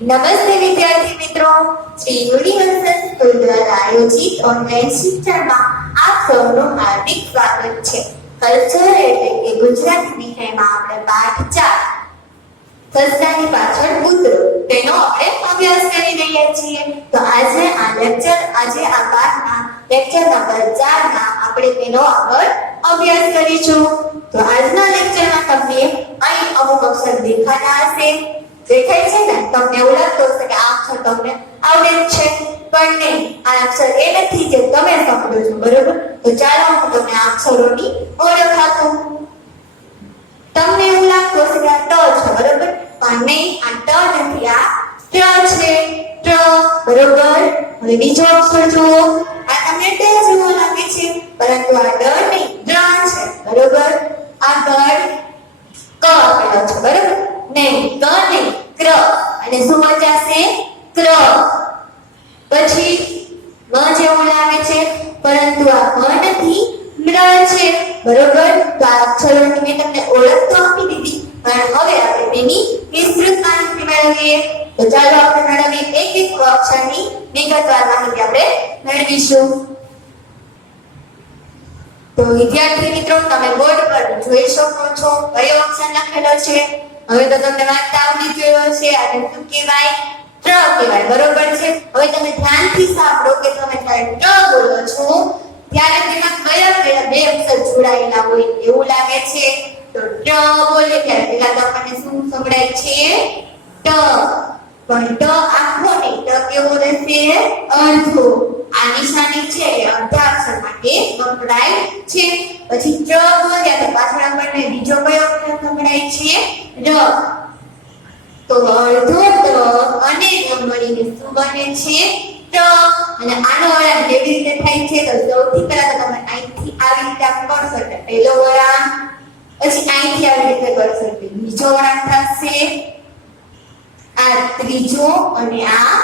નમસ્તે વિદ્યાર્થી મિત્રો, શ્રી યુનિવર્સલ સ્કૂલ દ્વારા આયોજિત ઓનલાઈન શિક્ષણમાં આપ સૌનું હાર્દિક સ્વાગત છે. કલ્ચર એટલે કે ગુજરાતી વિષયમાં આપણે પાઠ 4 સસ્તાની પાછળ કૂતરો તેનો આપણે અભ્યાસ કરી રહ્યા છીએ. તો આજે આ પાઠના લેક્ચર નંબર 4 માં આપણે તેનો આગળ અભ્યાસ કરીશું. તો આજના લેક્ચરમાં તમને અહીં અમુક અક્ષર દેખાતા હશે. દેખાય છે ને? તમને એવું લાગતું હશે કે આ અક્ષર તમને આવડે જ છે, પણ નહીં, આ અક્ષર એ નથી જે તમે સમજો છો, બરોબર? તો ચાલો હું તમને આ અક્ષરોની ઓળખ આપું. તમને એવું લાગતું હશે કે આ ટ છે, બરોબર? પણ નહીં, આ ટ નથી, આ ટ છે. ટ, બરોબર? હવે બીજો અક્ષર જુઓ. આ તમને ટ જેવો લાગે છે, પરંતુ આ ડ નહીં, દ્ર છે, બરોબર? આગળ ક આપેલો છે, બરોબર? નહીં, ક નહીં, ક્ર. અને શું વચાશે? ક્ર. પછી મ જેવું લાગે છે, પરંતુ આ મ નથી, મ્ર છે, બરોબર? તો આ અક્ષરોની મેં તમને ઓળખ તો આપી દીધી, પણ હવે આપણે તેની વિસ્તૃત માહિતી મેળવીએ. તો ચાલો આપણે મેળવીએ એક એક અક્ષરની વિગતવાર માહિતી આપણે મેળવીશું. તો વિદ્યાર્થી મિત્રો, તમે બોર્ડ પર જોઈ શકો છો કયો અક્ષર લખેલો છે. હવે તો તમને વાંચતા આવડી ગયો છે. આને શું કહેવાય? ટ કહેવાય, બરોબર છે? હવે તમે ધ્યાનથી સાંભળો કે તમે જ્યારે ટ બોલો છો ત્યારે તેમાં કયા કયા બે અક્ષર જોડાયેલા હોય એવું લાગે છે. તો ટ બોલે ત્યારે પહેલા તો આપણને શું સંભળાય છે? ટ. પણ ટ આખો નહીં, ટ કેવો રહેશે? અડધો. આ નિશાની છે એ અડધા અક્ષર માટે વપરાય છે. પછી ચ બોલ્યા તો પાછળ આપણને બીજો કયો અક્ષર સંભળાય છે? ર. તો અડધો ટ અને ર મળીને શું બને છે? ટ. અને આનો વળાંક કેવી રીતે થાય છે? તો સૌથી પહેલા તો તમે અહીંથી આવી રીતે આમ કરશો એટલે પહેલો વળાંક, પછી અહીંથી આવી રીતે કરશો એટલે બીજો વળાંક થશે, આ ત્રીજો અને આ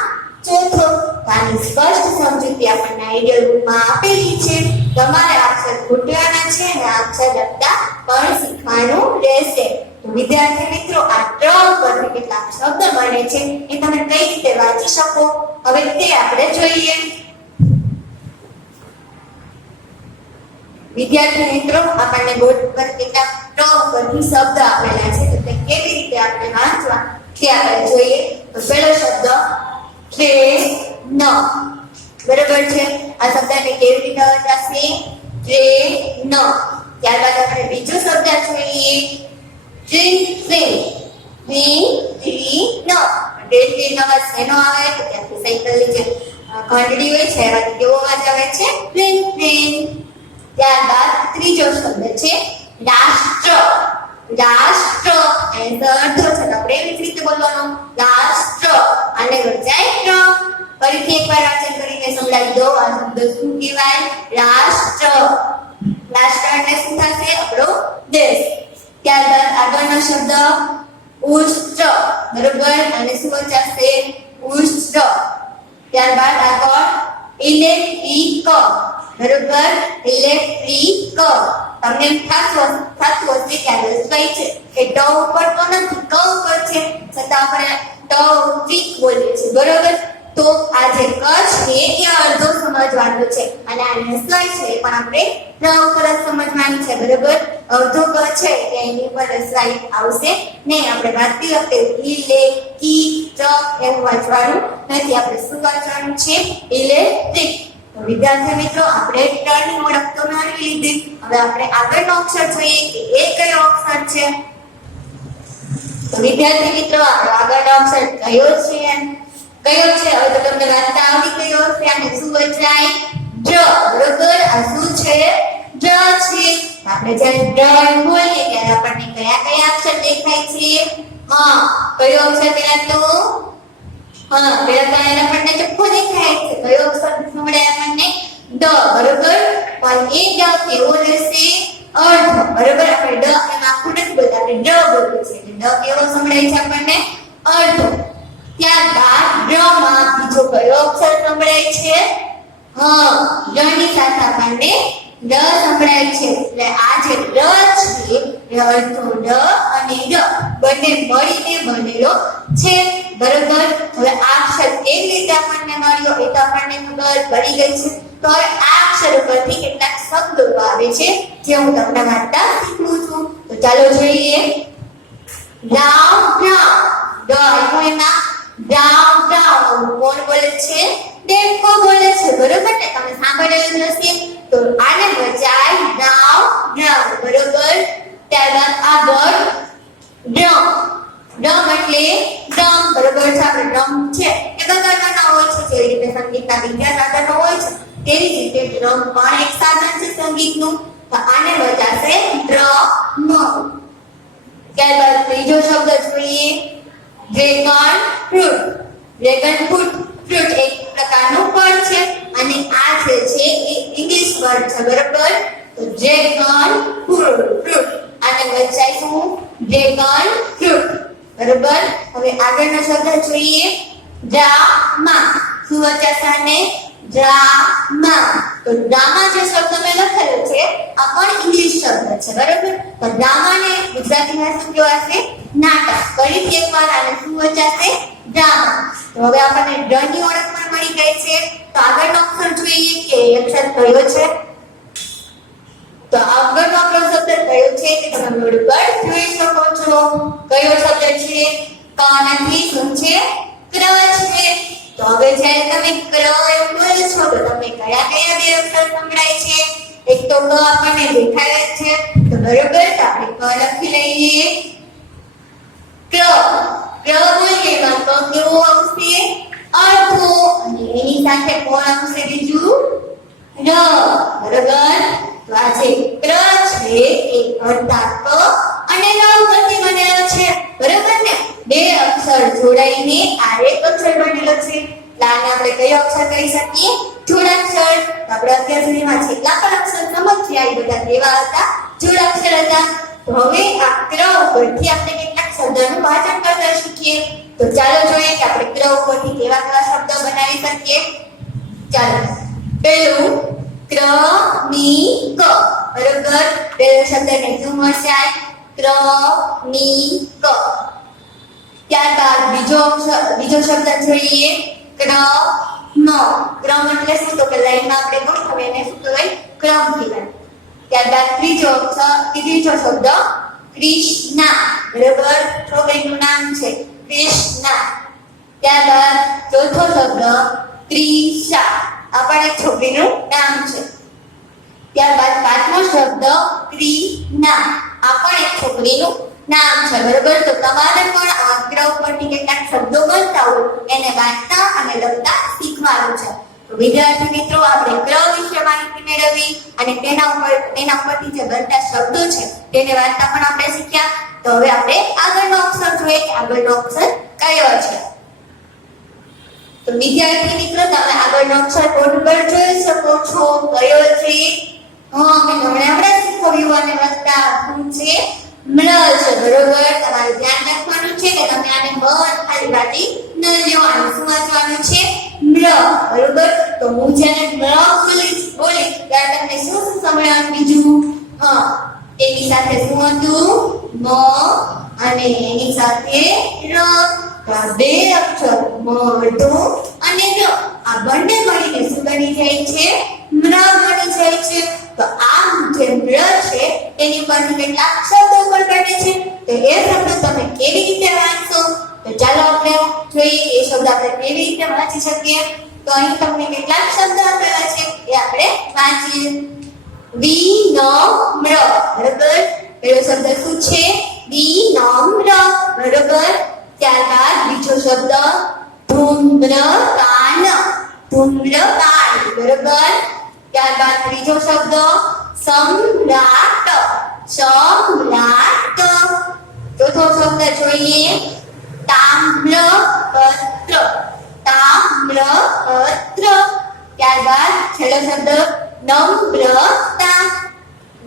ચોથો. આની સ્પષ્ટ સમજૂતી આપણને આઈડિયલ બુકમાં આપેલી છે. તમારે અક્ષર ખૂટવાના છે અને અક્ષર લખતા પણ શીખવાનું રહેશે. તો વિદ્યાર્થી મિત્રો, આ ટ પરથી કેટલાક શબ્દ બને છે એ તમે કઈ રીતે વાંચી શકો હવે તે આપણે જોઈએ. વિદ્યાર્થી મિત્રો, આપણને બોર્ડ પર કેટલાક ટ પરથી શબ્દ આપેલા છે, તો તે કેવી રીતે આપણે વાંચવા તે આપણે જોઈએ. તો પહેલો શબ્દ ટ્રેન, બરાબર છે? આ શબ્દને કેવી રીતે વાંચશે? ટ્રેન. ત્યારબાદ આપણે બીજો શબ્દ જોઈએ, ટ્રેન. ટ્રેન અવાજ શેનો આવે? તો ત્યાંથી સાયકલની જે ઘંટડી હોય છે એમાંથી કેવો અવાજ આવે છે? ટ્રેન. ત્યારબાદ ત્રીજો શબ્દ છે રાષ્ટ્ર. રાષ્ટ્ર અને અડધો છે, આપણે એવી રીતે બોલવાનું, રાષ્ટ્ર. આને વચાય ટ. ફરીથી એકવાર વાંચન કરીને સમજાવી દો. આ શબ્દ શું કહેવાય? રાષ્ટ્ર. રાષ્ટ્ર એટલે શું થશે? આપણો દેશ. ત્યારબાદ આગળનો શબ્દ ઉષ્ટ્ર, બરોબર? અને શું વચાશે? ઉષ્ટ્ર. ત્યારબાદ આગળ ઇલેક્ટ્રિક, બરોબર? ઇલેક્ટ્રિક. તમને થતું હશે કે આ દર્શાય છે કે ટ ઉપર તો નથી, ક ઉપર છે, છતાં આપણે ટ ટ્રીક બોલીએ છીએ, બરોબર? તો આ જે ક છે એ અડધો સમજવાનો છે અને આ રસવાય છે એ પણ આપણે ટ ઉપર જ સમજવાની છે, બરોબર? અડધો ક છે કે એની ઉપર રસવાય આવશે નહીં. આપણે વાંચતી વખતે ઇલે, કી, ચ એવું વાંચવાનું નથી. આપણે શું વાંચવાનું છે? ઇલેક્ટ્રિક. વિદ્યાર્થી મિત્રો, આપણે ટની ઓળખ તો મેળવી લીધી. હવે આપણે આગળનો અક્ષર જોઈએ કે એ કયો અક્ષર છે. તો વિદ્યાર્થી મિત્રો, આગળનો અક્ષર કયો છે? કયો છે? હવે તો તમને વાંચતા આવડી ગયો હશે. આને શું વચાય? ડ્ર, બરોબર? આ શું છે? ડ્ર છે. આપણે જ્યારે ડ્ર બોલીએ ત્યારે આપણને કયા કયા અક્ષર દેખાય છે? હા, કયો અક્ષર? પેલા તો આપણને ચોખ્ખો દેખાય છે. કયો અક્ષર સંભળાય આપણને? ડ, બરોબર? પણ એ ડ કેવો રહેશે? અર્ધ, બરોબર? આપણે ડ એમ આખું નથી બોલતા, આપણે ડ બોલીએ છીએ. ડ કેવો સંભળાય છે આપણને? અર્ધ. ત્યારબાદ ડ માં બીજો કયો અક્ષર સંભળાય છે? ડ ની સાથે આપણને ડ સંભળાય છે. એટલે આ જે ડ છે એ અડધો ડ અને ર બંને મળીને બનેલો છે, બરોબર. હવે આ અક્ષર કેવી રીતે આપણને મળ્યો એ તો આપણને ખબર પડી ગઈ છે. તો હવે આ અક્ષર ઉપરથી કેટલાક શબ્દો આવે છે જે હું તમને વાંચતા શીખવું છું. તો ચાલો જોઈએ. બ્રાઉન બ્રાઉન, ડ આવ્યો એમાં. બ્રાઉન બ્રાઉન કોણ બોલે છે? દેવકો બોલે છે, બરોબર ને? તમે સાંભળેલું હશે. તો આને વચાય બ્રાઉન બ્રાઉન, બરોબર. ત્યારબાદ આગળ ડ્રમ. ડ્રમ એટલે ડ્રમ, બરોબર છે. આપણે ડ્રમ છે એ બગાડવાના હોય છે, જેવી રીતે સંગીતના બીજા સાધનો હોય છે તેવી જ રીતે ડ્રમ પણ એક સાધન છે સંગીતનું. તો આને વચાશે ડ્રમ. ત્યારબાદ ત્રીજો શબ્દ જોઈએ. Dragon fruit. ડ્રેગન ફ્રૂટ એક પ્રકારનું ફળ છે અને આ જે છે એ ઇંગ્લિશ વર્ડ છે, બરોબર. તો ડ્રેગન ફ્રૂટ આને વચાય શું? ડ્રેગન ફ્રૂટ, બરોબર. હવે આગળનો શબ્દ જોઈએ. ડ્રામા. શું વચાશે આને? ડ્રામા. તો ડ્રામા જે શબ્દ મેં લખેલો છે આ પણ ઇંગ્લિશ શબ્દ છે, બરોબર. તો ડ્રામાને ગુજરાતીમાં શું કહેવાશે? નાટક. ફરીથી એકવાર આને શું વચાશે? ડ્રામા. તો હવે આપણને ડ ની ઓળખ પણ મળી ગઈ છે. તો આગળનો અક્ષર જોઈએ કે અક્ષર કયો છે? તો આગળનો આપણો શબ્દ કયો છે કે તમે બોર્ડ પર જોઈ શકો છો. કયો શબ્દ છે? ક નથી, શું છે? ક્ર છે. તો હવે જ્યારે તમે ક્ર એવું બોલો છો તો તમને કયા કયા બે અક્ષર સંભળાય છે? એક તો ક આપણને દેખાય જ છે, તો બરોબર. તો આપણે ક લખી લઈએ. ક્ર બોલીએ એમાં ક કેવો આવશે? અર્ધો. અને એની સાથે કોણ આવશે બીજું? ર, બરોબર. તો આ જે ક્ર છે એ અડધા ક અને ર પરથી બનેલો છે, બરોબર ને? બે અક્ષર જોડાઈને આ એક અક્ષર બનેલો છે. આને આપણે કયો અક્ષર કહી શકીએ? જોડાક્ષર. તો આપણે અત્યાર સુધીમાં જેટલા પણ અક્ષર સમજ્યા એ બધા કેવા હતા? જોડાક્ષર હતા. તો હવે આ ક્ર ઉપરથી આપણે કેટલાક શબ્દોનું વાંચન કરતા શીખીએ. તો ચાલો જોઈએ કે આપણે ક્ર ઉપરથી કેવા કેવા શબ્દો બનાવી શકીએ. ચાલો. પહેલું ક્રમિક, બરોબર. પહેલો શબ્દને શું વચાય? ક્રમિક. ત્યારબાદ બીજો શબ્દ જોઈએ. ક્રમ. ક્રમ એટલે શું? તો કે લાઈનમાં આપણે ગોઠવીએ એને શું કહેવાય? ક્રમ કહેવાય. ત્યારબાદ ત્રીજો શબ્દ કૃષ્ણા, બરોબર. છોકરીનું નામ છે કૃષ્ણા. ત્યારબાદ ચોથો શબ્દ ત્રિષા, આ પણ એક છોકરીનું નામ છે. ત્યારબાદ પાંચમો શબ્દ ક્રીના, આ પણ એક છોકરીનું નામ છે, બરોબર. તો તમારે પણ આ ક્ર ઉપરથી કેટલાક શબ્દો બનતા હોય એને વાંચતા અને લખતા શીખવાનું છે. તો વિદ્યાર્થી મિત્રો, આપણે ક્ર વિશે માહિતી મેળવી અને તેના ઉપરથી જે બનતા શબ્દો છે તેને વાંચતા પણ આપણે શીખ્યા. તો હવે આપણે આગળનો અક્ષર જોઈએ કે આગળનો અક્ષર કયો છે. તો વિદ્યાર્થી મિત્રો, તમે આગળનો અક્ષર બોર્ડ પર જોઈ શકો છો. કયો છે? મેં હમણાં શીખવ્યું અને વત્તા શું છે? મ્ર છે, બરોબર. તમારે ધ્યાન રાખવાનું છે કે તમે આને બંધ ખાલી વાટી ન લેવાનું. શું વાંચવાનું છે? મ્ર, બરોબર. તો હું જ્યારે મ્ર બોલીશ ત્યારે તમને શું સંભળાવાનું બીજું? એની સાથે શું હતું? મ અને એની સાથે ર. આ બે અક્ષર મ અને ર આ બંને મળીને શું બની જાય છે? મ્ર બની જાય છે. તો આ જે મ્ર છે એની પરથી કેટલાક શબ્દો પણ બને છે. તો એ શબ્દો તમે કેવી રીતે વાંચશો? તો ચાલો આપણે જોઈએ એ શબ્દ આપણે કેવી રીતે વાંચી શકીએ. તો અહીં તમને કેટલાક શબ્દ આપેલા છે એ આપણે વાંચીએ. વિનમ્ર, બરોબર. પહેલો શબ્દ શું છે? વિનમ્ર, બરોબર. ત્યારબાદ બીજો શબ્દ ધૂમ્રપાન. ધૂમ્રપાન, બરોબર. ત્યારબાદ ત્રીજો શબ્દ સમ્રાટ. સમ્રાટ. ચોથો શબ્દ જોઈએ તામ્રપત્ર. તામ્રપત્ર. ત્યારબાદ છેલ્લો શબ્દ નમ્રતા.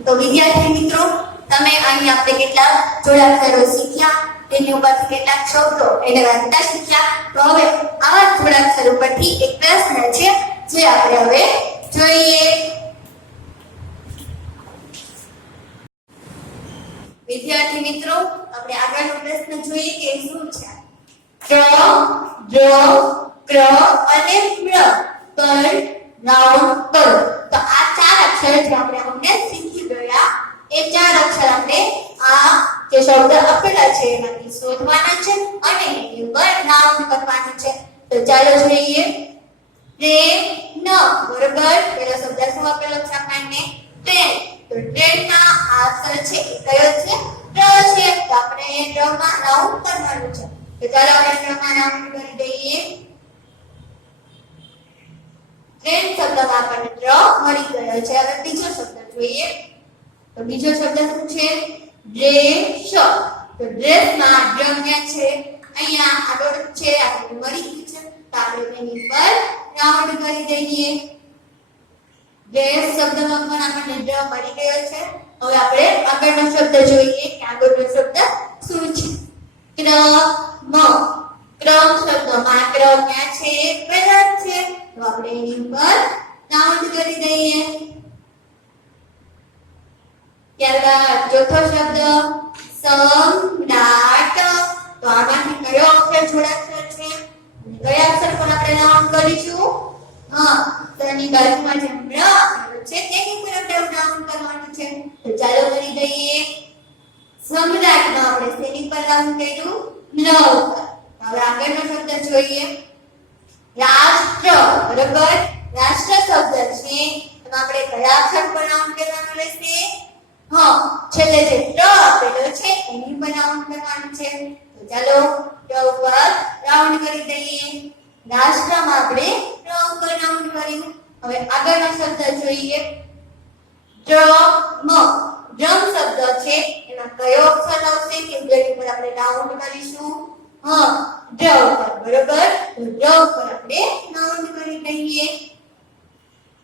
તો વિદ્યાર્થી મિત્રો, તમે અહીં આપણે કેટલાક જોડાક્ષરો શીખ્યા, તેની ઉપરથી કેટલાક શબ્દો એને વાંચતા શીખ્યા. તો હવે આવા જોડાક્ષર ઉપરથી એક પ્રશ્ન છે જે આપણે હવે જોઈએ. વિદ્યાર્થી મિત્રો, આપણે આપણે આગળનો પ્રશ્ન જોઈએ કે શું છે ત્ર દ્ર ક્ર અને મ્ર પર રાઉન્ડ કરો તો આ ચાર અક્ષર જે આપણે હમણાં શીખી ગયા એ ચાર અક્ષર આપણે આ જે શબ્દ આપેલા છે એમાંથી શોધવાના છે અને એની ઉપર રાઉન્ડ કરવાનું છે તો ચાલો જોઈએ ટ્રેન બરોબર પેલો શબ્દ શું આપેલો છે આપણને ટ્રેન તો ટ્રેન ના અક્ષર છે એ કયો છે ત્ર છે તો આપણે ત્ર માં રાઉન્ડ કરવાનું છે તો ચાલો આપણે ત્ર માં રાઉન્ડ કરી દઈએ ટ્રેન શબ્દમાં આપણને ત્ર મળી ગયો છે હવે બીજો શબ્દ જોઈએ તો બીજો શબ્દ શું છે ડ્રેસ તો ડ્રેસ માં દ્રવ્ય છે અહીંયા આગળ છે આપણે મળી ગયું છે તો આપણે તેની પર રાઉન્ડ કરી દઈએ ડ્રેસ શબ્દમાં પણ આપણને દ્ર મળી ગયો છે હવે આપણે આગળનો શબ્દ જોઈએ કે આગળનો શબ્દ શું છે ક્રમ શબ્દમાં ક્રમ ક્યાં છે પહેલા છે તો આપણે એની ઉપર રાઉન્ડ કરી દઈએ ત્યારબાદ ચોથો શબ્દ સમ્રાટ તો આમાંથી કયો અક્ષર જોડાક્ષર છે કયા અક્ષર પર આપણે રાઉન્ડ કરીશું તેની બાજુમાં જે મ્ર આપેલું છે તેની પર આપણે રાઉન્ડ કરવાનું છે તો ચાલો કરી દઈએ સમ્રાટમાં આપણે તેની પર રાઉન્ડ કર્યું મ્ર ઉપર હવે આગળનો શબ્દ જોઈએ રાષ્ટ્ર બરોબર રાષ્ટ્ર શબ્દ છે એમાં આપણે કયા અક્ષર પર રાઉન્ડ કરવાનું રહેશે છેલ્લે જે ટ આપેલો છે એની પર રાઉન્ડ કરવાનું છે તો ચાલો ટ ઉપર રાઉન્ડ કરી દઈએ રાષ્ટ્રમાં આપણે ટ ઉપર રાઉન્ડ કર્યું હવે આગળનો શબ્દ જોઈએ ડ્રમ શબ્દ છે એમાં કયો અક્ષર આવશે કે જેની પર આપણે રાઉન્ડ કરીશું ડ્ર ઉપર બરોબર તો ડ્ર ઉપર આપણે રાઉન્ડ કરી દઈએ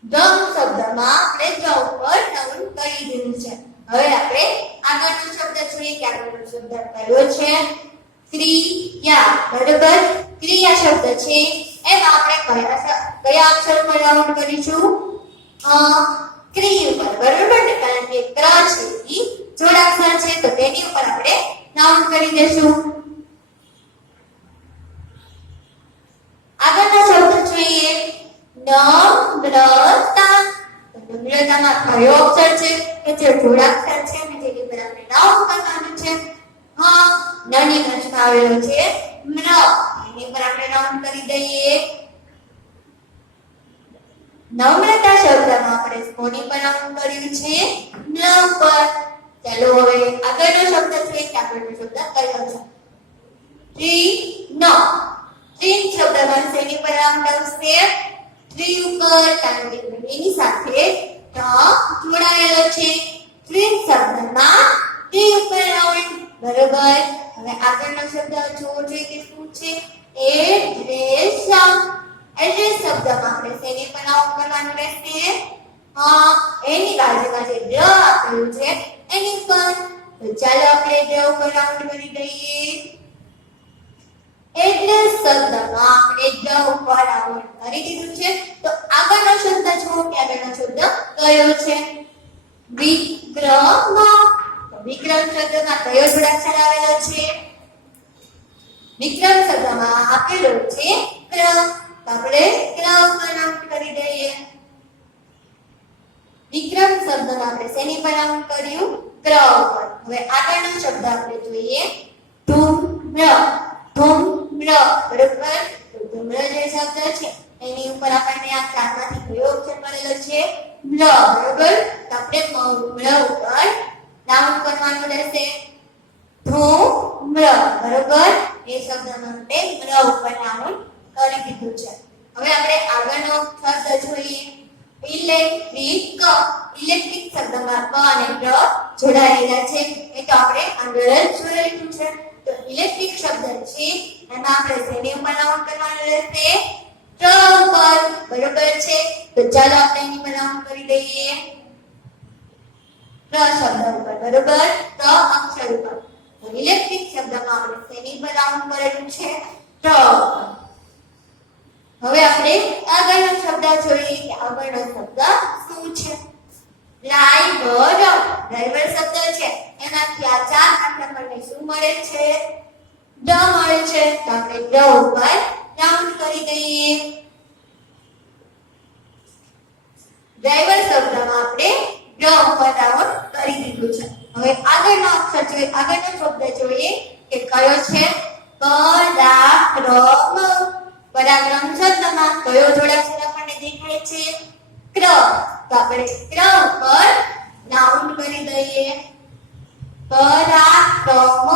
ડ્રમ શબ્દમાં આપણે ડ્ર ઉપર રાઉન્ડ કરી દીધું છે હવે આપણે આગળનો શબ્દ જોઈએ કે આગળનો શબ્દ કયો છે ક્રિયા બરોબર ક્રિયા શબ્દ છે એમાં આપણે કયા અક્ષર પર રાઉન્ડ કરીશું ક્રિ ઉપર બરોબર ને કારણ કે ક્ર છે એ જોડાક્ષર છે તો તેની ઉપર આપણે રાઉન્ડ કરી દેશું આગળનો શબ્દ જોઈએ નમ્રતા નમ્રતામાં કયો અક્ષર છે કે જે જોડાક્ષર છે અને તેની પર આપણે રાઉન્ડ કરવાનું છે નની બાજુમાં આવેલો છે મ્ર એની પર આપણે રાઉન્ડ કરી દઈએ નમ્રતા શબ્દમાં આપણે કોની પર રાઉન્ડ કર્યું છે મ્ર પર ચાલો હવે આગળનો શબ્દ છે કે આગળનો શબ્દ કયો છે ત્રિન શબ્દમાં શેની પર રાઉન્ડ આવશે ત્રિ ઉપર કારણ કે એની સાથે ટ જોડાયેલો છે ત્રિન શબ્દમાં ત્રિ ઉપર રાઉન્ડ બરોબર હવે આગળનો શબ્દ જોવો જોઈએ કે શું છે એડ્રેસ એડ્રેસ શબ્દમાં આપણે શેની પર રાઉન્ડ કરવાનું રહેશે એની બાજુમાં જે ડ આપેલું છે એની પર તો ચાલો આપણે ડ ઉપર રાઉન્ડ કરી દઈએ એડ્રેસ શબ્દમાં આપણે ડ ઉપર રાઉન્ડ કરી દીધું છે તો આગળનો શબ્દ જુઓ કે આગળનો શબ્દ કયો છે વિક્રમ વિક્રમ શબ્દમાં કયો જોડાક્ષર આવેલો છે વિક્રમ શબ્દમાં આપેલો છે ક્ર આપણે ક્ર ઉપર રાઉન્ડ કરી દઈએ વિક્રમ શબ્દમાં આપણે શેની પર રાઉન્ડ કર્યું ક્ર ઉપર હવે આગળનો શબ્દ આપણે જોઈએ ધૂમ્ર બરોબર તો ધૂમ્ર જે શબ્દ છે એની ઉપર આપણને આ ચારમાંથી કયો અક્ષર મળેલો છે મ્ર બરોબર તો આપણે મ્ર ઉપર રાઉન્ડ કરવાનું રહેશે ધૂમ્ર બરોબર એ શબ્દમાં આપણે મ્ર ઉપર રાઉન્ડ કરી દીધું છે હવે આપણે આગળનો શબ્દ જોઈએ ઇલેક્ટ્રિક શબ્દમાં ક અને ડ જોડાયેલા છે એ તો આપણે અંદર જ જોયેલું છે તો ઇલેક્ટ્રિક શબ્દ છે એમાં આપણે શેની ઉપર રાઉન્ડ કરવાનું રહેશે ટ ઉપર બરોબર છે તો ચાલો આપણે એની પર રાઉન્ડ કરી દઈએ ટ શબ્દ ઉપર બરોબર ટ અક્ષર ઉપર તો ઇલેક્ટ્રિક શબ્દમાં આપણે શેની પર રાઉન્ડ કરેલું છે ટ ઉપર હવે આપણે આગળનો શબ્દ જોઈએ કે આગળનો શબ્દ શું છે ડ્રાઈવર શબ્દ છે એનાથી આ ચાર આપણને શું મળે જોઈએ છે, ડ મળે છે તો આપણે ડ ઉપર રાઉન્ડ કરી દઈએ. ડ્રાઈવર શબ્દમાં આપણે ડ ઉપર રાઉન્ડ કરી દીધું છે. હવે આગળનો અક્ષર જોઈએ, આગળનો શબ્દ જોઈએ કે કયો છે? પરાક્રમ. પરાક્રમ શબ્દમાં કયો જોડાક્ષર આપણને દેખાય છે? ક્ર. તો આપણે ક્ર ઉપર રાઉન્ડ કરી દઈએ. પરાક્રમ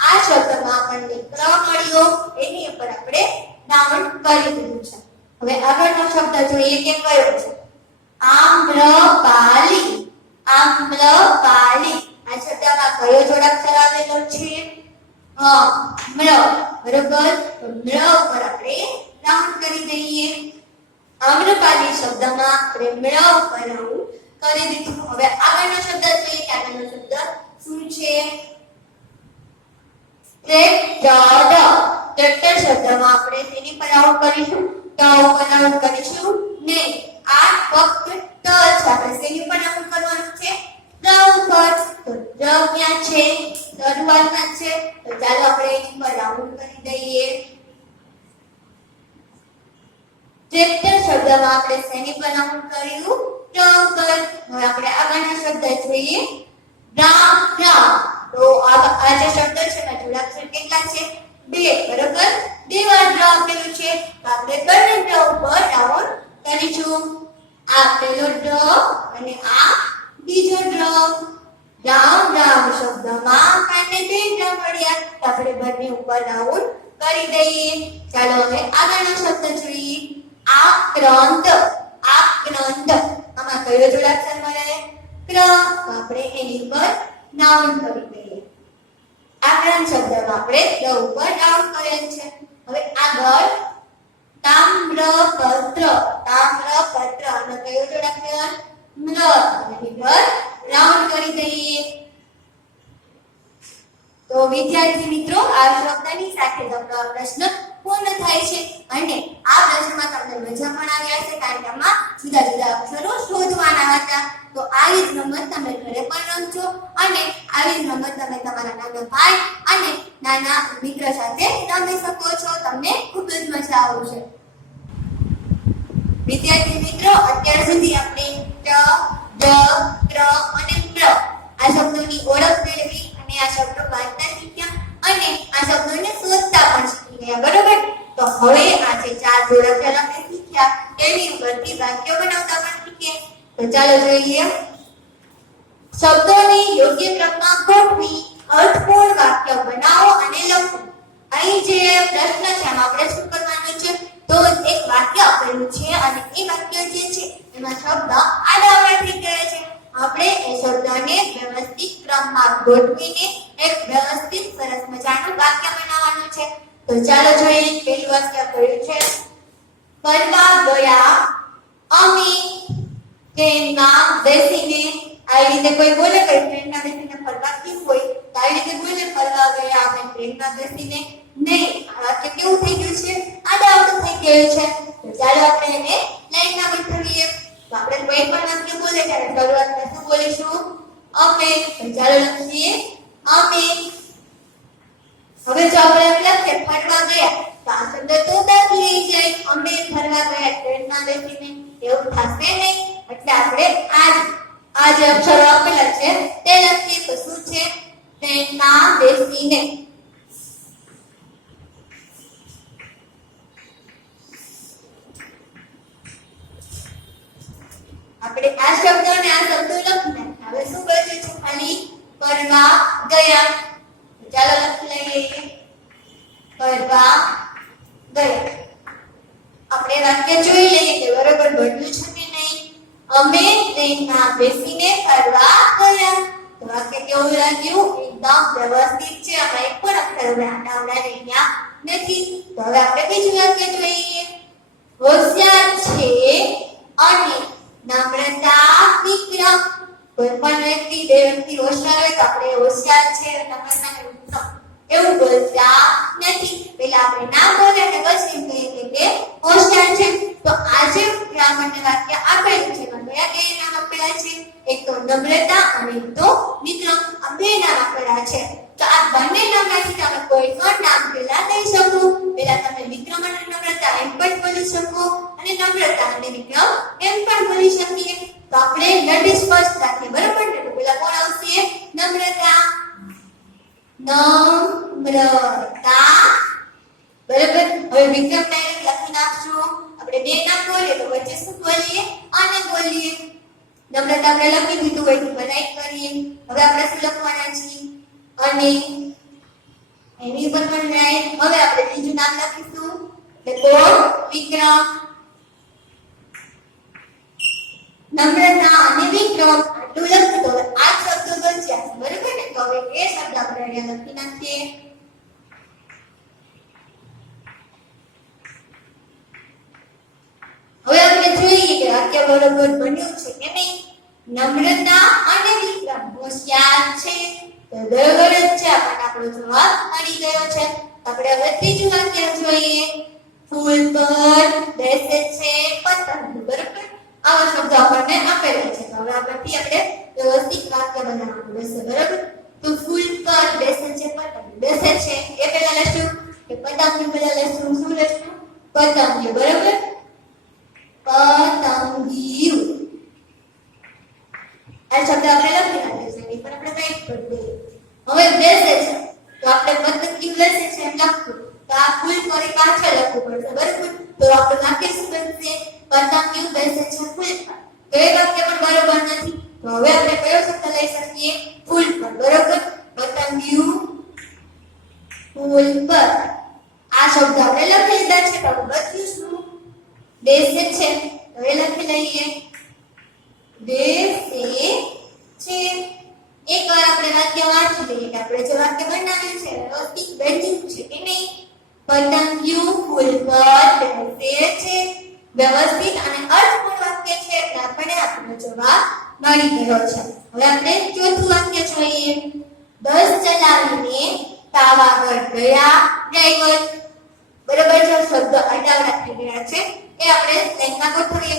આ શબ્દમાં આપણને ક્ર મળ્યો, એની ઉપર આપણે રાઉન્ડ કરી દીધું છે. હવે આગળનો શબ્દ જોઈએ કે કયો છે? આમ્રપાલી. આમ્રપાલી આ શબ્દમાં કયો જોડાક્ષર આવેલો છે? મ્ર. બરોબર, તો મ્ર ઉપર આપણે રાઉન્ડ કરી દઈએ. આમ્રપાલી શબ્દમાં આપણે મ્ર ઉપર રાઉન્ડ કરી દીધું. હવે આગળનો શબ્દ જોઈએ કે આગળનો શબ્દ શું છે? ટ્રેક્ટર. ટ્રેક્ટર શબ્દમાં આપણે તેની પર રાઉન્ડ કરીશું? ટ ઉપર રાઉન્ડ કરીશું નહીં. આ ફક્ત ટ છે, આપણે શેની પર રાઉન્ડ કરવાનું છે? ટ ઉપર. તો ટ ક્યાં છે? શરૂઆતમાં છે, તો ચાલો આપણે એની પર રાઉન્ડ કરી દઈએ. ટ્રેક્ટર શબ્દમાં આપણે શેની પર રાઉન્ડ કર્યું? ટ ઉપર. હવે આપણે આગળનો શબ્દ જોઈએ ડાંગરા. તો આ જે શબ્દ છે એમાં જોડાક્ષર કેટલા છે? 2. બરોબર, 2 વાર ડ આપેલું છે તો આપણે બંને ડ ઉપર રાઉન્ડ કરીશું. આ પેલો ડ અને આ બીજો ડ. રામ રામ શબ્દમાં આપણને 2 ડ મળ્યા તો આપણે બંને ઉપર રાઉન્ડ કરી દઈએ. ચાલો હવે આગળનો શબ્દ જોઈએ આક્રાંત. આક્રાંત આમાં કયો જોડાક્ષર મળે? ક્ર. તો આપણે એની પર રાઉન્ડ કરી દઈએ. આક્રાંત શબ્દમાં આપણે ડ ઉપર રાઉન્ડ કરેલ છે. હવે આગળ તામ્રપત્ર. તામ્રપત્ર આનો કયો જોડાક્ષર? મ્ર. એની પર રાઉન્ડ કરી દઈએ. તો વિદ્યાર્થી મિત્રો, આ શબ્દની સાથે તમારો આ પ્રશ્ન પૂર્ણ થાય છે અને આ પ્રશ્નમાં તમને મજા પણ આવી હશે કારણ કે આમાં જુદા જુદા અક્ષરો શોધવાના હતા. તો આવી જ રમત તમે ઘરે પણ રમજો અને આવી જ રમત તમે તમારા નાના ભાઈ અને નાના મિત્ર સાથે રમી શકો છો. તમને ખૂબ જ મજા આવશે. વિદ્યાર્થી મિત્રો, અત્યાર સુધી આપણે ટ, ડ, ક્ર અને મ્ર આ શબ્દોની ઓળખ મેળવી અને આ શબ્દો વાંચતા શીખ્યા અને આ શબ્દોને શોધતા પણ શીખી ગયા. બરોબર, તો હવે આ જે 4 જોડાક્ષર આપણે શીખ્યા તેની ઉપરથી વાક્યો બનાવતા પણ શીખીએ. તો ચાલો જોઈએ. શબ્દોને યોગ્ય ક્રમમાં ગોઠવી અર્થપૂર્ણ વાક્ય બનાવો અને લખો. અહીં જે પ્રશ્ન છે એમાં આપણે શું કરવાનું છે? તો એક વાક્ય આપેલું છે અને એ વાક્ય જે છે એમાં શબ્દ આડાઅવળા થઈ ગયા છે. આપણે એ શબ્દને વ્યવસ્થિત ક્રમમાં ગોઠવીને એક વ્યવસ્થિત સરસ મજાનું વાક્ય બનાવવાનું છે. તો ચાલો જોઈએ. પહેલું વાક્ય કયું છે? ફરવા ગયા અમે ટ્રેનમાં બેસીને. આવી રીતે કોઈ બોલે કે ટ્રેનમાં બેસીને ફરવા કેમ હોય? તો આવી રીતે બોલે ફરવા ગયા અમે ટ્રેનમાં બેસીને નહીં. આ વાક્ય કેવું થઈ ગયું છે? આડાઅવળું થઈ ગયું છે. તો ચાલો આપણે એને લાઈનમાં ગોઠવીએ. તો આપણે કોઈ પણ વાક્ય બોલે ત્યારે શરૂઆતમાં શું બોલીશું? અમે. તો ચાલો લખીએ અમે. હવે જો આપણે એમ લખીએ ફરવા ગયા તો આ શબ્દ તો દાખલી જાય. અમે ફરવા ગયા ટ્રેનમાં બેસીને એવું થશે નહીં. એટલે આપણે આ જે અક્ષરો આપેલા છે તે લખીએ. તો શું છે? ટ્રેનમાં બેસીને. આપણે આ શબ્દ અને આ શબ્દો લખીને હવે શું બચ્યું છે? ખાલી ફરવા ગયા. ચાલો લખી લઈએ ફરવા ગયા. આપણે વાક્ય જોઈ લઈએ કે બરોબર બન્યું છે કે નહીં. અમે ટ્રેનમાં બેસીને ફરવા ગયા. તો વાક્ય કેવું લાગ્યું? એકદમ વ્યવસ્થિત છે. આમાં એક પણ અક્ષર આડાઅવળા રહ્યા નથી. તો હવે આપણે બીજું વાક્ય જોઈએ. હોશિયાર છે અને નમ્રતા વિક્રમ. કોઈ પણ વ્યક્તિ બે વ્યક્તિ હોશિયાર હોય તો આપણે હોશિયાર છે નમ્રતા ને વિક્રમ એવું બોલતા નથી. પહેલા આપણે નામ બોલે અને પછી એમ કહીએ કે તે હોશિયાર છે. તો આજે આપણને વાક્ય આપેલું છે એમાં કયા કયા નામ આપેલા છે? એક તો નમ્રતા અને એક તો વિક્રમ. આ બે નામ આપેલા છે. તો આ બંને નામમાંથી તમે કોઈ પણ નામ પેલા લઈ શકો. પેલા તમે વિક્રમ અને નમ્રતા એમ પણ બોલી શકો અને નમ્રતા અને વિક્રમ એમ પણ બોલી શકીએ. તો આપણે લડીશ ફર્સ્ટ રાખીએ, બરાબર ને? તો પેલા કોણ આવશે? નમ્રતા. નમ્રતા, બરાબર. હવે વિક્રમ ડાયરેક્ટ લખી નાખશું. આપણે બે નામ બોલીએ તો વચ્ચે શું બોલીએ? અને બોલીએ. નમ્રતા આપણે લખી દીધું હોય તો રાઈટ કરીએ. હવે આપણે શું લખવાના છે? અને એની ઉપર પણ રાઈટ. હવે આપણે બીજું નામ લખીશું એટલે કોણ? વિક્રમ. નમ્રતા અને વિક્રમ આટલું લખ્યું. તો હવે આ શબ્દો બચ્યા છે, બરાબર ને? તો હવે એ શબ્દ આપણે અહીંયા લખી નાખીએ. હવે આપણે જોઈએ કે વાક્ય બરોબર બન્યું છે કે નહીં. નમ્રતા અને વિક્રમ હોશિયાર છે, તો બરોબર જ છે. આપણને આપણો જવાબ મળી ગયો છે. આપણે હવે ત્રીજું વાક્ય જોઈએ. ફૂલ પર બેસે છે પતંગ, બરોબર. આવા શબ્દો આપણને આપેલા છે. તો હવે આમાંથી આપણે વ્યવસ્થિત વાક્ય બનાવવાનું રહેશે, બરોબર. તો ફૂલ પર બેસે છે પતંગ. બેસે છે એ પહેલા લેશું કે પતંગ પહેલા લેશું? શું લેશું? પતંગ, બરોબર. પતંગિયું આ શબ્દ આપણે લખી નાખીએ છીએ, એની પર આપણે રાઈટ કરી દઈએ. હવે બેસે છે તો આપણે પતંગિયું બેસે છે એમ લખવું. તો આ ફૂલ પર પાછળ લખવું પડશે, બરોબર. તો આપણે વાક્ય શું બનશે? પતંગિયું બેસે છે ફૂલ પર. તો એ વાક્ય પણ બરોબર નથી. તો હવે આપણે કયો શબ્દ લઈ શકીએ? ફૂલ પર, બરોબર. પતંગિયું ફૂલ પર. આ શબ્દ આપણે લખી લીધા છે. તો બચ્યું શું? બેસે છે. તો એ લખી લઈએ. બેસે છે. એકવાર આપણે વાક્ય વાંચી લઈએ કે આપણે જે વાક્ય બનાવ્યું છે વ્યવસ્થિત બન્યું છે કે નહીં. પતંગિયું ફૂલ પર બેસે છે. વ્યવસ્થિત અને અર્થપૂર્ણ વાક્ય છે એટલે આપણે આપણો જવાબ મળી ગયો છે. હવે આપણે ચોથું વાક્ય જોઈએ. બસ ચલાવીને પાવાગઢ ગયા ડ્રાઈવર, બરાબર છે. શબ્દ અડાવડા થઈ ગયા છે એ આપણે લાઈનમાં ગોઠવીએ.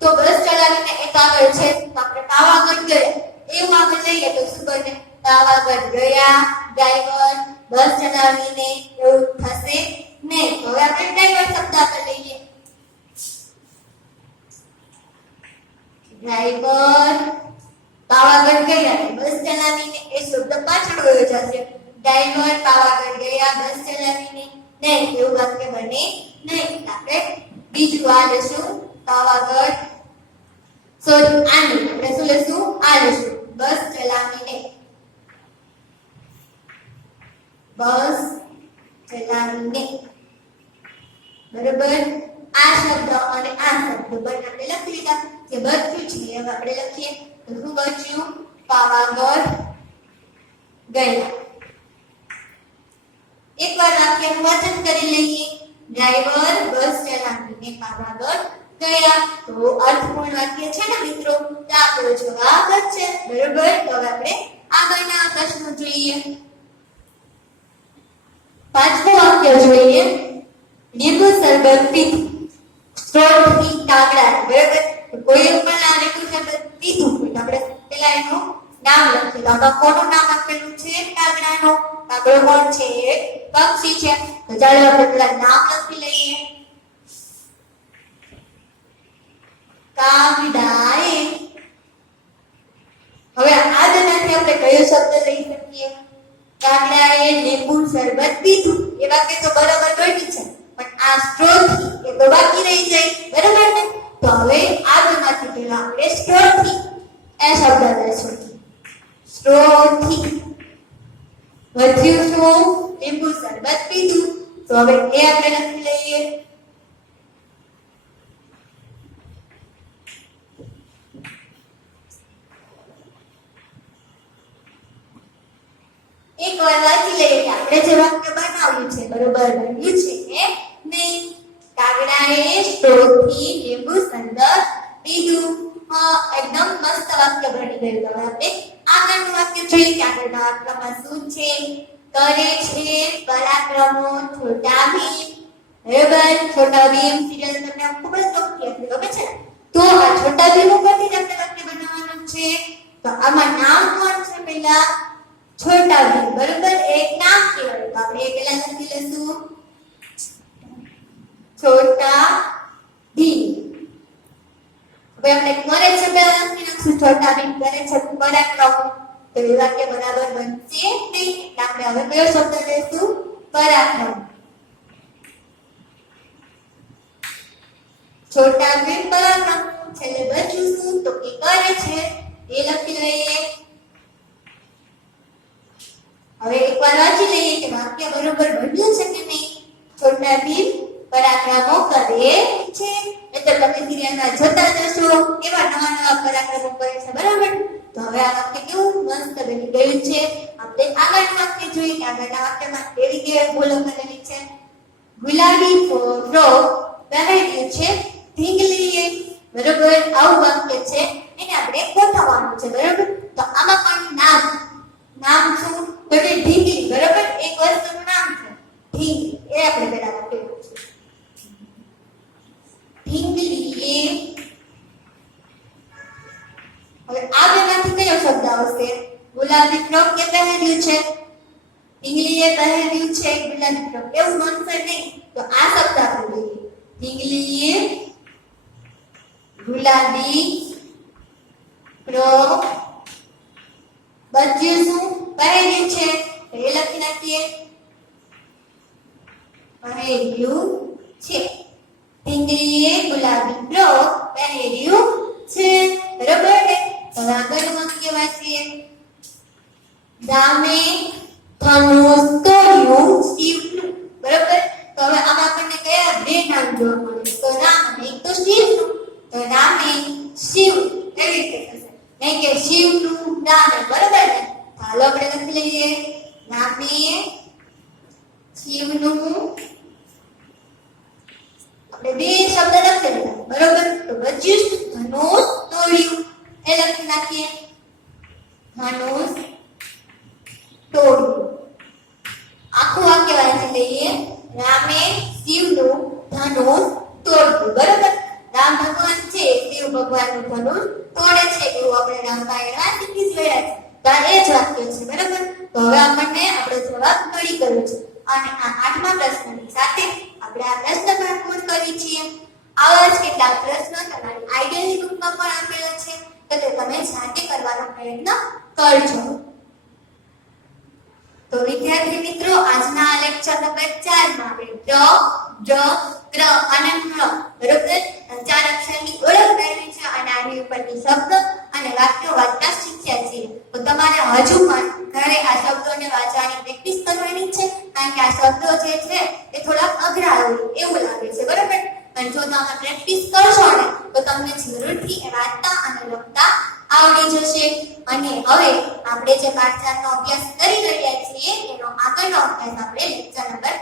તો બસ ચલાવીને એક આગળ છે તો આપણે પાવાગઢ ગયા એવું આગળ લઈએ તો શું બને? પાવાગઢ ગયા ડ્રાઈવર બસ ચલાવીને એવું થશે નહીં. તો હવે આપણે ડ્રાઈવર શબ્દ આગળ લઈએ. ડ્રાઈવર પાવાગઢ ગયા બસ ચલાવીને એ શબ્દ પાછળ વયો જશે. ડ્રાઈવર પાવાગઢ ગયા બસ ચલાવીને નહીં, એવું વાક્ય બને નહીં. આપણે બીજું આ લેશું પાવાગઢ. સોરી, આની આપણે શું લેશું? આ લેશું બસ ચલાવીને. બસ ચલાવીને, બરોબર. આ શબ્દ અને આ શબ્દ બંને આપણે લખી લીધા. જે બચ્યું છે એ આપણે લખીએ. તો શું બચ્યું? પાવાગઢ ગયા. એકવાર વાક્યનું વાચન કરી લઈએ. ડ્રાઈવર બસ ચલાવીને પાવાગઢ ગયા. તો અર્થપૂર્ણ વાક્ય છે ને મિત્રો. તો આપણો જવાબ જ છે, બરોબર. તો હવે આપણે આગળના પ્રશ્ન જોઈએ. પાંચમું વાક્ય જોઈએ. લીંબુ શરબત પીધું સ્ટ્રોથી કાગડા, બરોબર. કોઈ પણ આ લીંબુ શરબત પીધું તો આપણે પેલા એનું નામ લખીએ. તો આમાં કોનું નામ આપેલું છે? કાગડાનું. કાગડો કોણ છે? એક પક્ષી છે. તો ચાલો આપણે પેલા નામ લખી લઈએ. કાગડાએ. હવે આ દનાથી આપણે કયો શબ્દ લઈ શકીએ? કાગડાએ લીંબુ શરબત પીધું. એ વાક્ય તો બરાબર બની છે, પણ આ સ્ટ્રોથી એ તો બાકી રહી જાય, બરાબર ને? તો હવે આ દનાથી પહેલા આપણે સ્ટ્રોથી એ શબ્દ લેશું. સ્ટ્રોથી વધ્યું શું? લીંબુ શરબત પીધું. તો હવે એ આપણે લખી લઈએ. એકવાર વાંચી લઈએ કે આપણે જે વાક્ય બનાવ્યું છે બરોબર બન્યું છે કે નહીં. કાગડાએ સ્ટ્રોથી લીંબુ શરબત પીધું. એકદમ મસ્ત વાક્ય બની ગયું. હવે આપણે આગળનું વાક્ય જોઈએ કે આગળના વાક્યમાં શું છે? કરે છે પરાક્રમો છોટા ભીમ, બરોબર. છોટા ભીમ સિરિયલ તમને ખૂબ જ લોકપ્રિય છે, ખબર છે? તો આ છોટા ભીમ ઉપરથી આપણે વાક્ય બનાવવાનું છે. તો આમાં નામ કોણ છે? પહેલા છોટા ભીમ બરોબર એક નામ કહેવાય તો આપણે એ પહેલા લખી લેશું છોટા ભીમ હવે આપણે કરે છે પહેલા લખી નાખશું છોટા ભીમ કરે છે પરાક્રમ તો એ વાક્ય બરાબર બનશે નહીં એટલે આપણે હવે કયો શબ્દ લેશું પરાક્રમ છોટા ભીમ પરાક્રમ છેલ્લે બચ્યું શું તો કે કરે છે એ લખી લઈએ હવે એકવાર વાંચી લઈએ કે વાક્ય બરોબર બન્યું છે કે નહીં છોટા ભીમ પરાક્રમો કરે છે એટલે તમે સિરિયલમાં જોતા જશો એવા નવા નવા પરાક્રમો કરે છે બરાબર તો હવે આ વાક્ય કેવું મસ્ત બની ગયું છે આપણે આગળનું વાક્ય જોઈએ કે આગળના વાક્યમાં કેવી કેવી ભૂલો કરેલી છે ગુલાબી ફ્રોક પહેરેલું છે ઢીંગલીએ બરોબર આવું વાક્ય છે એને આપણે ગોઠવવાનું છે બરાબર તો આમાં પણ નામ શું તો કે ઢીંગલી બરાબર એક વસ્તુનું નામ છે ઢીંગલી એ આપણે પહેલા લખેલું છે ઢીંગલીએ હવે આ બેમાંથી કયો શબ્દ આવશે ગુલાબી ફ્રોક કે પહેર્યું છે ઢીંગલીએ પહેર્યું છે ગુલાબી ફ્રોક એવું બનશે નહીં તો આ શબ્દ આપણે લઈએ ઢીંગલીએ ગુલાબી ફ્રોક બચ્યું શું પહેર્યું છે તો એ લખી નાખીએ પહેર્યું છે ઢીંગલીએ ગુલાબી ફ્રોક પહેર્યું છે બરાબર ને તો આગળનું વાક્ય વાંચીએ રામે ધનુષ તોડ્યું શિવનું બરાબર તો હવે આમાં આપણને કયા બે નામ જોવા મળે તો રામ અને એક તો શિવનું તો રામે શિવ એવી રીતે થશે નહીં કે શિવનું રામે બરાબર ને ચાલો આપણે લખી લઈએ રામે શિવનું આપણે બે શબ્દ લખેલા બરાબર તો બચ્યું ધનુષ તોડ્યું એ લખી નાખીએ ધનુષ તોડ્યું આખું વાક્ય વાંચી લઈએ રામે શિવનું ધનુષ તોડ્યું બરાબર રામ ભગવાન છે શિવ ભગવાનનું ધનુષ તોડે છે એવું આપણે રામાયણમાં શીખી ગયા છે તો એ જ વાક્ય છે બરાબર તો હવે આપણને આપણો જવાબ મળી ગયો છે અને આ 8મા પ્રશ્નની સાથે આપણે આ પ્રશ્ન પણ પૂર્ણ કરી છીએ આવા જ કેટલાક પ્રશ્નો તમારી આઈડિયલી બુકમાં પણ આપેલા છે તો તે તમે જાતે કરવાનો પ્રયત્ન કરજો તો વિદ્યાર્થી મિત્રો આજના લેક્ચર નંબર 4 માં આપણે ડ ક્ર અને મ્ર બરોબર 4 અક્ષરની ઓળખ મેળવી છે અને આની ઉપરની શબ્દ અને વાક્યો વાંચતા શીખ્યા છીએ તો તમારે હજુ પણ ઘરે આ શબ્દોને વાંચવાની પ્રેક્ટિસ કરવાની છે કારણ કે આ શબ્દો જે છે એ થોડા અઘરા હોય એવું લાગે છે બરોબર પણ જો તમે પ્રેક્ટિસ કરશો ને તો તમને જરૂરથી એ વાંચતા અને લખતા આવડી જશે અને હવે આપણે જે પાઠ 4 નો અભ્યાસ કરી રહ્યા છીએ એનો આગળનો અભ્યાસ આપણે લેક્ચર નંબર